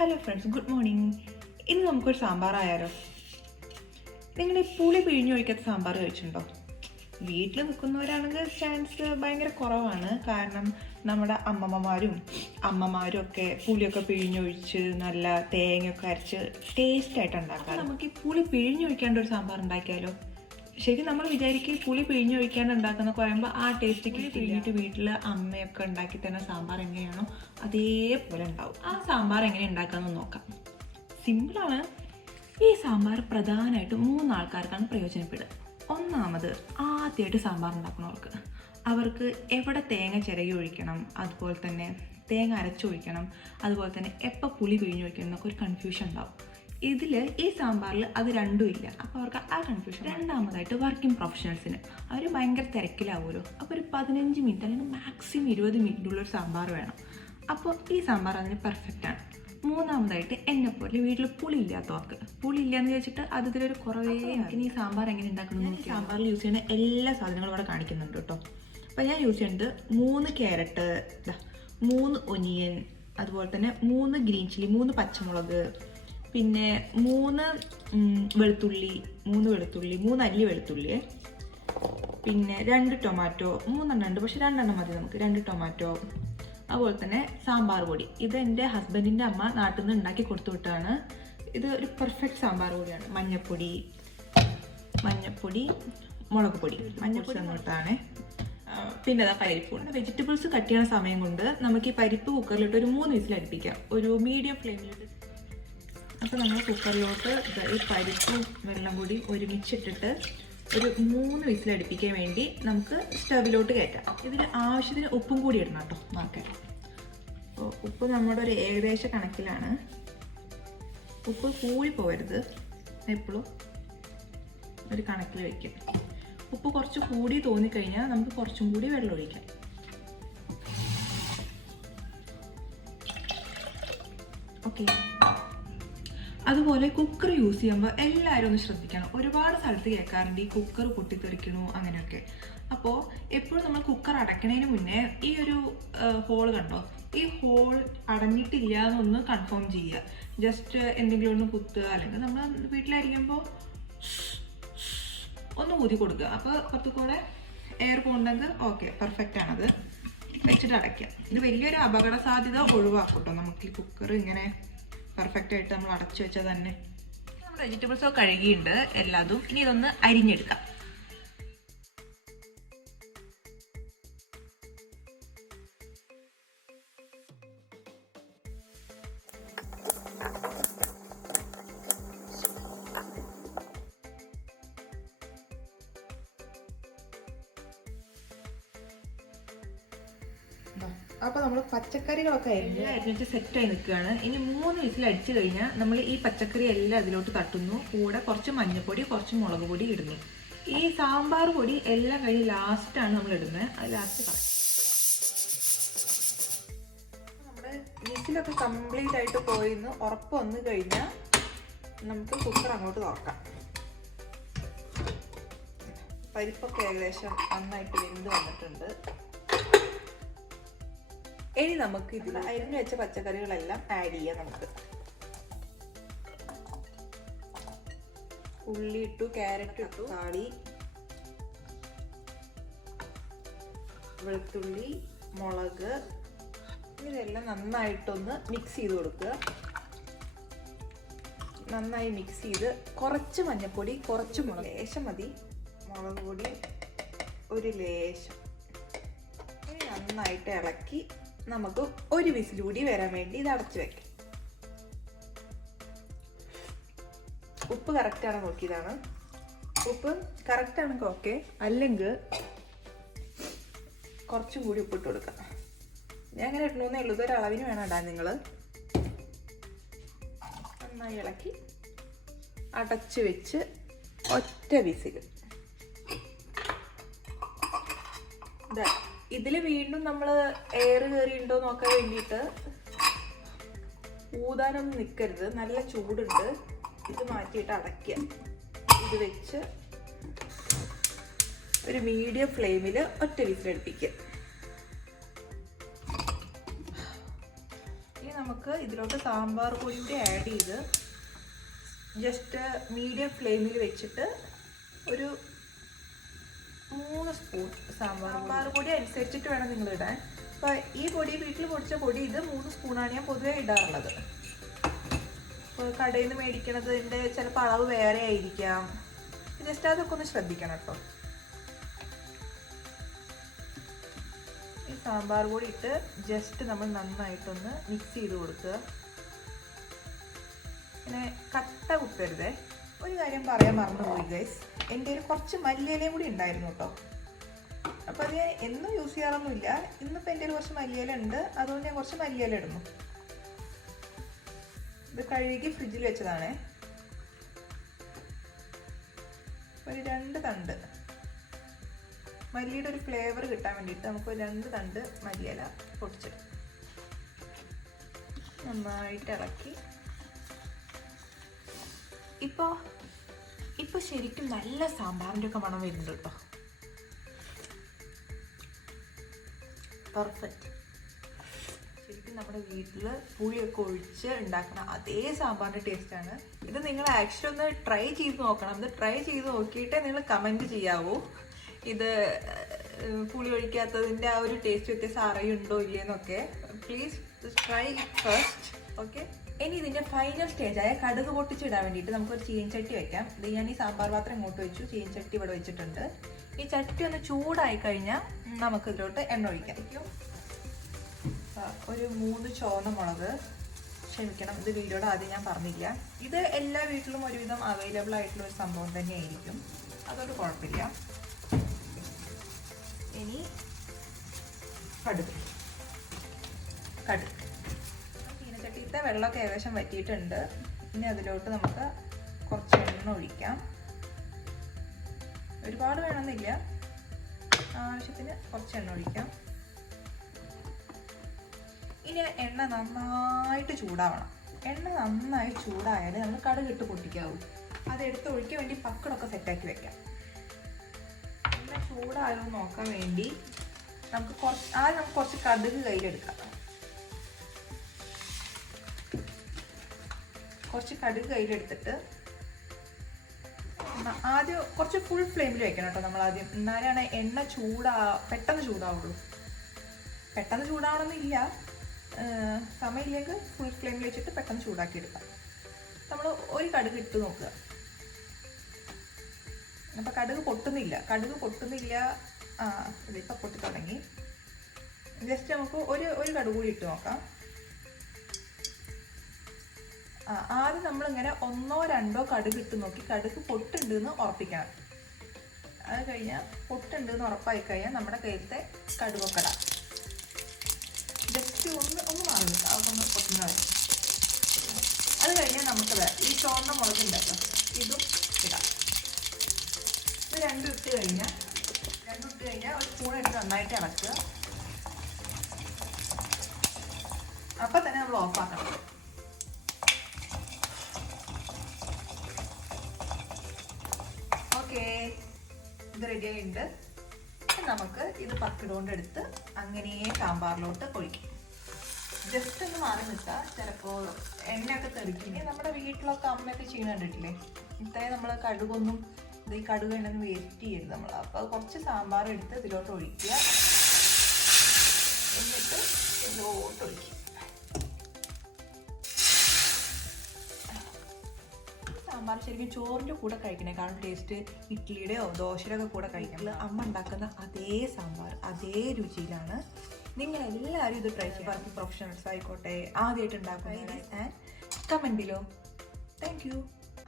Hello friends good morning ഇന്ന് നമുക്കൊരു സാമ്പാർ ആയാലോ നിങ്ങൾ ഈ പുളി പിഴിഞ്ഞു ഒഴിക്കാത്ത സാമ്പാർ കഴിച്ചിട്ടുണ്ടോ? വീട്ടിൽ നിൽക്കുന്നവരാണെങ്കിൽ ചാൻസ് ഭയങ്കര കുറവാണ്. കാരണം നമ്മുടെ അമ്മമ്മമാരും അമ്മമാരും ഒക്കെ പുളിയൊക്കെ പിഴിഞ്ഞൊഴിച്ച് നല്ല തേങ്ങയൊക്കെ അരച്ച് ടേസ്റ്റ് ആയിട്ട് ഉണ്ടാക്കാം നമുക്ക് ഈ പുളി പിഴിഞ്ഞൊഴിക്കാണ്ട് ഒരു സാമ്പാർ ഉണ്ടാക്കിയാലോ? ശരിക്കും നമ്മൾ വിചാരിക്കും പുളി പുളി പിഴിഞ്ഞൊഴിക്കാണ്ട് ഉണ്ടാക്കുന്ന പറയുമ്പോൾ ആ ടേസ്റ്റ് പിഴിഞ്ഞിട്ട് വീട്ടിൽ അമ്മയൊക്കെ ഉണ്ടാക്കി തരുന്ന സാമ്പാർ എങ്ങനെയാണോ അതേപോലെ ഉണ്ടാവും. ആ സാമ്പാർ എങ്ങനെ ഉണ്ടാക്കാമെന്ന് നോക്കാം. സിമ്പിളാണ് ഈ സാമ്പാർ പ്രധാനമായിട്ട് മൂന്നാൾക്കാർക്കാണ് പ്രയോജനപ്പെടുക. ഒന്നാമത് ആദ്യമായിട്ട് സാമ്പാർ ഉണ്ടാക്കുന്നവർക്ക്. അവർക്ക് എവിടെ തേങ്ങ ചിരകി ഒഴിക്കണം അതുപോലെ തന്നെ തേങ്ങ അരച്ചൊഴിക്കണം അതുപോലെ തന്നെ എപ്പോൾ പുളി പിഴിഞ്ഞൊഴിക്കണം എന്നൊക്കെ ഒരു കൺഫ്യൂഷൻ ഉണ്ടാവും. ഇതിൽ ഈ സാമ്പാറിൽ അത് രണ്ടും ഇല്ല. അപ്പോൾ അവർക്ക് ആ കൺഫ്യൂഷൻ രണ്ടാമതായിട്ട് വർക്കിംഗ് പ്രൊഫഷണൽസിന് അവർ ഭയങ്കര തിരക്കിലാവുമല്ലോ അപ്പോൾ ഒരു പതിനഞ്ച് മിനിറ്റ് അല്ലെങ്കിൽ മാക്സിമം ഇരുപത് മിനിറ്റുള്ള ഒരു സാമ്പാർ വേണം. അപ്പോൾ ഈ സാമ്പാർ അതിന് പെർഫെക്റ്റ് ആണ്. മൂന്നാമതായിട്ട് എന്നെപ്പോലെ വീട്ടിൽ പുളി ഇല്ലാത്തവർക്ക്. പുളി ഇല്ലാന്ന് വെച്ചിട്ട് അത് ഇതിലൊരു കുറവേ ഈ സാമ്പാർ എങ്ങനെ ഉണ്ടാക്കണം ഈ സാമ്പാറിൽ യൂസ് ചെയ്യുന്ന എല്ലാ സാധനങ്ങളും ഇവിടെ കാണിക്കുന്നുണ്ട് കേട്ടോ. അപ്പോൾ ഞാൻ യൂസ് ചെയ്യുന്നത് മൂന്ന് ക്യാരറ്റ് മൂന്ന് ഒനിയൻ അതുപോലെ തന്നെ മൂന്ന് ഗ്രീൻ ചില്ലി മൂന്ന് പച്ചമുളക് പിന്നെ മൂന്ന് വെളുത്തുള്ളി മൂന്ന് വെളുത്തുള്ളി മൂന്ന് അല്ലി വെളുത്തുള്ളി പിന്നെ രണ്ട് ടൊമാറ്റോ മൂന്നെണ്ണം ഉണ്ട് പക്ഷെ രണ്ടെണ്ണം മതി നമുക്ക് രണ്ട് ടൊമാറ്റോ അതുപോലെ തന്നെ സാമ്പാർ പൊടി. ഇത് എന്റെ ഹസ്ബൻഡിന്റെ അമ്മ നാട്ടിൽ നിന്ന് ഉണ്ടാക്കി കൊടുത്തു വിട്ടാണ് ഇത് ഒരു പെർഫെക്റ്റ് സാമ്പാർ പൊടിയാണ്. മഞ്ഞപ്പൊടി മഞ്ഞപ്പൊടി മുളക് പൊടി. മഞ്ഞപ്പൊടി തന്നിട്ടാണ് പിന്നെ അതാ പരിപ്പ്. വെജിറ്റബിൾസ് കട്ട് ചെയ്യണ സമയം കൊണ്ട് നമുക്ക് ഈ പരിപ്പ് കുക്കറിലിട്ട് ഒരു മൂന്ന് വിസിൽ അടുപ്പിക്കാം ഒരു മീഡിയം ഫ്ലെയിമിലിട്ട് അപ്പോൾ നമ്മൾ കുക്കറിലോട്ട് ഈ പരിപ്പും വെള്ളം കൂടി ഒരുമിച്ചിട്ടിട്ട് ഒരു മൂന്ന് വിസിലടുപ്പിക്കാൻ വേണ്ടി നമുക്ക് സ്റ്റവിലോട്ട് കയറ്റാം. ഇതിന് ആവശ്യത്തിന് ഉപ്പും കൂടി ഇടണം കേട്ടോ നോക്കാൻ അപ്പോൾ ഉപ്പ് നമ്മുടെ ഒരു ഏകദേശ കണക്കിലാണ്. ഉപ്പ് കൂടി പോകരുത് എപ്പോഴും ഒരു കണക്കിൽ വയ്ക്കും ഉപ്പ് കുറച്ച് കൂടി തോന്നിക്കഴിഞ്ഞാൽ നമുക്ക് കുറച്ചും കൂടി വെള്ളം ഒഴിക്കാം. ഓക്കെ. അതുപോലെ കുക്കർ യൂസ് ചെയ്യുമ്പോൾ എല്ലാവരും ഒന്ന് ശ്രദ്ധിക്കണം. ഒരുപാട് സ്ഥലത്ത് കേൾക്കാറുണ്ട് ഈ കുക്കർ പൊട്ടിത്തെറിക്കണു അങ്ങനെയൊക്കെ. അപ്പോൾ എപ്പോഴും നമ്മൾ കുക്കർ അടയ്ക്കണതിന് മുന്നേ ഈ ഒരു ഹോൾ കണ്ടോ? ഈ ഹോൾ അടഞ്ഞിട്ടില്ല എന്നൊന്ന് കൺഫേം ചെയ്യുക. ജസ്റ്റ് എന്തെങ്കിലും ഒന്ന് കുത്തുക അല്ലെങ്കിൽ നമ്മൾ വീട്ടിലായിരിക്കുമ്പോൾ ഒന്ന് ഊതി കൊടുക്കുക. അപ്പോൾ കുറച്ചുകൂടെ എയർ പോകണ്ടെങ്കിൽ ഓക്കെ പെർഫെക്റ്റ് ആണത്. വെച്ചിട്ട് അടയ്ക്കുക. ഇത് വലിയൊരു അപകട സാധ്യത ഒഴിവാക്കും കേട്ടോ നമുക്ക് ഈ കുക്കർ ഇങ്ങനെ പെർഫെക്റ്റ് ആയിട്ട് നമ്മൾ അടച്ചു വെച്ചാൽ തന്നെ. നമ്മുടെ വെജിറ്റബിൾസ് ഒക്കെ കഴുകിയിട്ടുണ്ട് എല്ലാതും. ഇനി ഇതൊന്ന് അരിഞ്ഞെടുക്കാം. അപ്പൊ നമ്മൾ പച്ചക്കറികളൊക്കെ അരിഞ്ഞിട്ട് സെറ്റ് ആയി നിൽക്കുകയാണ്. ഇനി മൂന്ന് വിസിൽ അടിച്ചു കഴിഞ്ഞാൽ നമ്മൾ ഈ പച്ചക്കറി എല്ലാം അതിലോട്ട് തട്ടുന്നു. കൂടെ കുറച്ച് മഞ്ഞൾപ്പൊടി കുറച്ച് മുളക് പൊടി ഇടുന്നു. ഈ സാമ്പാർ പൊടി എല്ലാം കഴിഞ്ഞ് ലാസ്റ്റാണ് നമ്മൾ ഇടുന്നത്. അത് ലാസ്റ്റ് കളയും നമ്മുടെ വിസിലൊക്കെ കംപ്ലീറ്റ് ആയിട്ട് പോയിന്ന് ഉറപ്പ് വന്നു കഴിഞ്ഞാൽ നമുക്ക് കുക്കർ അങ്ങോട്ട് തുറക്കാം. പരിപ്പൊക്കെ ഏകദേശം നന്നായിട്ട് വെന്ത് വന്നിട്ടുണ്ട്. ഇനി നമുക്ക് ഇതിൽ അരിഞ്ഞു വെച്ച പച്ചക്കറികളെല്ലാം ആഡ് ചെയ്യാം നമുക്ക്. ഉള്ളി ഇട്ടു ക്യാരറ്റ് ഇട്ടു താളി വെളുത്തുള്ളി മുളക് ഇതെല്ലാം നന്നായിട്ടൊന്ന് മിക്സ് ചെയ്ത് കൊടുക്കുക. നന്നായി മിക്സ് ചെയ്ത് കുറച്ച് മഞ്ഞൾപ്പൊടി കുറച്ച് മുളക്. ലേശം മതി. മുളക് പൊടി ഒരു ലേശം. നന്നായിട്ട് ഇളക്കി നമുക്ക് ഒരു വിസിൽ കൂടി വരാൻ വേണ്ടി ഇത് അടച്ചു വെക്കാം. ഉപ്പ് കറക്റ്റ് ആണ് നോക്കിയതാണ്. ഉപ്പ് കറക്റ്റ് ആണെങ്കിൽ ഓക്കെ അല്ലെങ്കിൽ കുറച്ചും കൂടി ഉപ്പിട്ട് കൊടുക്കാം. ഞാൻ അങ്ങനെ ഇടണമെന്നേ ഉള്ളൂ. ഇതൊരളവിന് വേണം ഇടാൻ നിങ്ങൾ നന്നായി ഇളക്കി അടച്ചു വെച്ച് ഒറ്റ വിസിൽ ഇതാ. ഇതിൽ വീണ്ടും നമ്മൾ എയർ കയറിയിട്ടുണ്ടോ നോക്കാൻ വേണ്ടിയിട്ട് ഊതാനൊന്നും നിൽക്കരുത് നല്ല ചൂടുണ്ട്. ഇത് മാറ്റിയിട്ട് അടയ്ക്കുക ഇത് വെച്ച് ഒരു മീഡിയം ഫ്ലെയിമിൽ ഒറ്റ വിസിലടുപ്പിക്കുക ഇനി നമുക്ക് ഇതിലോട്ട് സാമ്പാർ പൊടി കൂടി ആഡ് ചെയ്ത് ജസ്റ്റ് മീഡിയം ഫ്ലെയിമിൽ വെച്ചിട്ട് ഒരു മൂന്ന് സ്പൂൺ സാമ്പാർ പൊടി. അനുസരിച്ചിട്ട് വേണം നിങ്ങൾ ഇടാൻ അപ്പോൾ ഈ പൊടി വീട്ടിൽ പൊടിച്ച പൊടി ഇത് മൂന്ന് സ്പൂണാണ് ഞാൻ പൊതുവേ ഇടാറുള്ളത്. ഇപ്പോൾ കടയിൽ നിന്ന് മേടിക്കണതിന്റെ ചിലപ്പോൾ അളവ് വേറെ ആയിരിക്കാം. ജസ്റ്റ് അതൊക്കെ ഒന്ന് ശ്രദ്ധിക്കണം കേട്ടോ. ഈ സാമ്പാർ പൊടി ഇട്ട് ജസ്റ്റ് നമ്മൾ നന്നായിട്ടൊന്ന് മിക്സ് ചെയ്ത് കൊടുക്കുക. പിന്നെ കട്ട കുത്തരുതേ. ഒരു കാര്യം പറയാൻ മറന്നുപോയി ഗൈസ് എന്റെ ഒരു കുറച്ച് മല്ലിയിലയും കൂടി ഉണ്ടായിരുന്നു കേട്ടോ. അപ്പോൾ അത് ഞാൻ എന്നും യൂസ് ചെയ്യാറൊന്നുമില്ല. ഇന്നിപ്പോൾ എന്റെ ഒരു കുറച്ച് മല്ലിയില ഉണ്ട്. അതുകൊണ്ട് ഞാൻ കുറച്ച് മല്ലിയില ഇടുന്നു. ഇത് കഴുകി ഫ്രിഡ്ജിൽ വെച്ചതാണേ. ഒരു രണ്ട് തണ്ട്. മല്ലിയുടെ ഒരു ഫ്ലേവർ കിട്ടാൻ വേണ്ടിയിട്ട് നമുക്ക് രണ്ട് തണ്ട് മല്ലിയില പൊടിച്ചിടും നന്നായിട്ട് ഇളക്കി. ഇപ്പോൾ ഇപ്പോൾ ശരിക്കും നല്ല സാമ്പാറിന്റെ ഒക്കെ മണം വരുന്നുണ്ട് കേട്ടോ. പെർഫെക്റ്റ് ശരിക്കും നമ്മുടെ വീട്ടിൽ പുളിയൊക്കെ ഒഴിച്ച് ഉണ്ടാക്കുന്ന അതേ സാമ്പാറിന്റെ ആണ്. ഇത് നിങ്ങൾ ആക്ച്വലി ഒന്ന് ട്രൈ ചെയ്ത് നോക്കണം. ഇത് ട്രൈ ചെയ്ത് നോക്കിയിട്ടേ നിങ്ങൾ കമന്റ് ചെയ്യാവൂ. ഇത് പുളി ഒഴിക്കാത്തതിന്റെ ആ ഒരു ടേസ്റ്റ് വ്യത്യാസം അറിയുണ്ടോ ഇല്ലയെന്നൊക്കെ. പ്ലീസ് ട്രൈ ഫസ്റ്റ് ഓക്കെ ഇനി ഇതിന്റെ ഫൈനൽ സ്റ്റേജായ കടുക് പൊട്ടിച്ചിടാൻ വേണ്ടിയിട്ട് നമുക്കൊരു ചീൻചട്ടി വെക്കാം. ഇത് ഞാൻ ഈ സാമ്പാർ പാത്രം ഇങ്ങോട്ട് വെച്ചു. ചീൻചട്ടി ഇവിടെ വെച്ചിട്ടുണ്ട്. ഈ ചട്ടി ഒന്ന് ചൂടായി കഴിഞ്ഞാൽ നമുക്ക് ഇതിലോട്ട് എണ്ണ ഒഴിക്കാം. ഒരു മൂന്ന് ചുവന്ന മുളക് ക്ഷമിക്കണം ഇത് വീഡിയോയുടെ ആദ്യം ഞാൻ പറഞ്ഞില്ല. ഇത് എല്ലാ വീട്ടിലും ഒരുവിധം അവൈലബിൾ ആയിട്ടുള്ള ഒരു സംഭവം തന്നെയായിരിക്കും. അതൊരു കുഴപ്പമില്ല. ഇനി കടുക്. കടുക്. ചീനച്ചട്ടിയിലത്തെ വെള്ളമൊക്കെ ഏകദേശം വറ്റിയിട്ടുണ്ട്. ഇനി അതിലോട്ട് നമുക്ക് കുറച്ച് എണ്ണ ഒഴിക്കാം. ഒരുപാട് വേണമെന്നില്ല. ആവശ്യത്തിന് കുറച്ച് എണ്ണ ഒഴിക്കാം. ഇനി എണ്ണ നന്നായിട്ട് ചൂടാവണം. എണ്ണ നന്നായി ചൂടായാൽ നമ്മൾ കടുക് ഇട്ട് പൊട്ടിക്കാവൂ. അത് എടുത്ത് ഒഴിക്കാൻ വേണ്ടി പക്കടൊക്കെ സെറ്റാക്കി വെക്കാം. എണ്ണ ചൂടായോ നോക്കാൻ വേണ്ടി നമുക്ക് കുറച്ച് ആദ്യം നമുക്ക് കുറച്ച് കടുക് കയ്യിലെടുക്കാം. കുറച്ച് കടുക് കയ്യിലെടുത്തിട്ട് ആദ്യം കുറച്ച് ഫുൾ ഫ്ലെയിമിൽ വെക്കണം കേട്ടോ നമ്മൾ ആദ്യം. എന്നാലാണ് എണ്ണ ചൂടാ പെട്ടെന്ന് ചൂടാവുള്ളൂ. പെട്ടെന്ന് ചൂടാവണമെന്നില്ല. സമയമില്ലെങ്കിൽ ഫുൾ ഫ്ലെയിമിൽ വെച്ചിട്ട് പെട്ടെന്ന് ചൂടാക്കി എടുക്കാം നമ്മൾ ഒരു കടുക് ഇട്ട് നോക്കുക. അപ്പം കടുക് പൊട്ടുന്നില്ല. കടുക് പൊട്ടുന്നില്ല. ആ ഇതിപ്പോൾ പൊട്ടി തുടങ്ങി. ജസ്റ്റ് നമുക്ക് ഒരു ഒരു കടുക് കൂടി ഇട്ട് നോക്കാം. ആദ്യം നമ്മളിങ്ങനെ ഒന്നോ രണ്ടോ കടുക് ഇട്ട് നോക്കി. കടുക് പൊട്ടുണ്ട് എന്ന് ഉറപ്പിക്കണം. അത് കഴിഞ്ഞാൽ പൊട്ടുണ്ട് എന്ന് ഉറപ്പായി കഴിഞ്ഞാൽ നമ്മുടെ കയ്യിലത്തെ കടുവക്കട. ജസ്റ്റ് ഒന്ന് ഒന്ന് മാറി നിൽക്കാം അതൊക്കെ പൊട്ടുന്ന അത് കഴിഞ്ഞാൽ നമുക്ക് ഈ ചോറിന്റെ മുളക് ഉണ്ടല്ലോ ഇതും ഇടാം. ഇത് രണ്ടും ഇട്ട് കഴിഞ്ഞാൽ രണ്ടും ഇട്ട് കഴിഞ്ഞാൽ ഒരു സ്പൂൺ എടുത്ത് നന്നായിട്ട് ഇളക്കുക. അപ്പം തന്നെ നമ്മൾ ഓഫാക്കണം റെഡി നമുക്ക് ഇത് പക്കിടുകൊണ്ട് എടുത്ത് അങ്ങനെ സാമ്പാറിലോട്ട് ഒഴിക്കും. ജസ്റ്റ് ഒന്ന് മാറി നിൽക്കുക ചിലപ്പോൾ എണ്ണയൊക്കെ തെറിക്കും. ഇനി നമ്മുടെ വീട്ടിലൊക്കെ അമ്മയൊക്കെ ചെയ്യണ കണ്ടിട്ടില്ലേ? ഇത്രയും നമ്മൾ കടുകൊന്നും ഇത് ഈ കടുക് എണ്ണൊന്നും വേസ്റ്റ് ചെയ്യരുത് നമ്മൾ അപ്പോൾ കുറച്ച് സാമ്പാർ എടുത്ത് ഇതിലോട്ട് ഒഴിക്കുക. എന്നിട്ട് ഇതിലോട്ട് ഒഴിക്കുക സാമ്പാർ ശരിക്കും ചോറിന്റെ കൂടെ കഴിക്കണേ. കാരണം ടേസ്റ്റ് ഇഡ്ഡലിയുടെയോ ദോശയുടെ ഒക്കെ കൂടെ കഴിക്കണം അമ്മ ഉണ്ടാക്കുന്ന അതേ സാമ്പാർ അതേ രുചിയിലാണ്. നിങ്ങൾ എല്ലാവരും ഇത് ട്രൈ ചെയ്യുക പ്രൊഫഷണൽസ് ആയിക്കോട്ടെ. ആദ്യമായിട്ട് ഉണ്ടാക്കുന്നത് and comment below thank you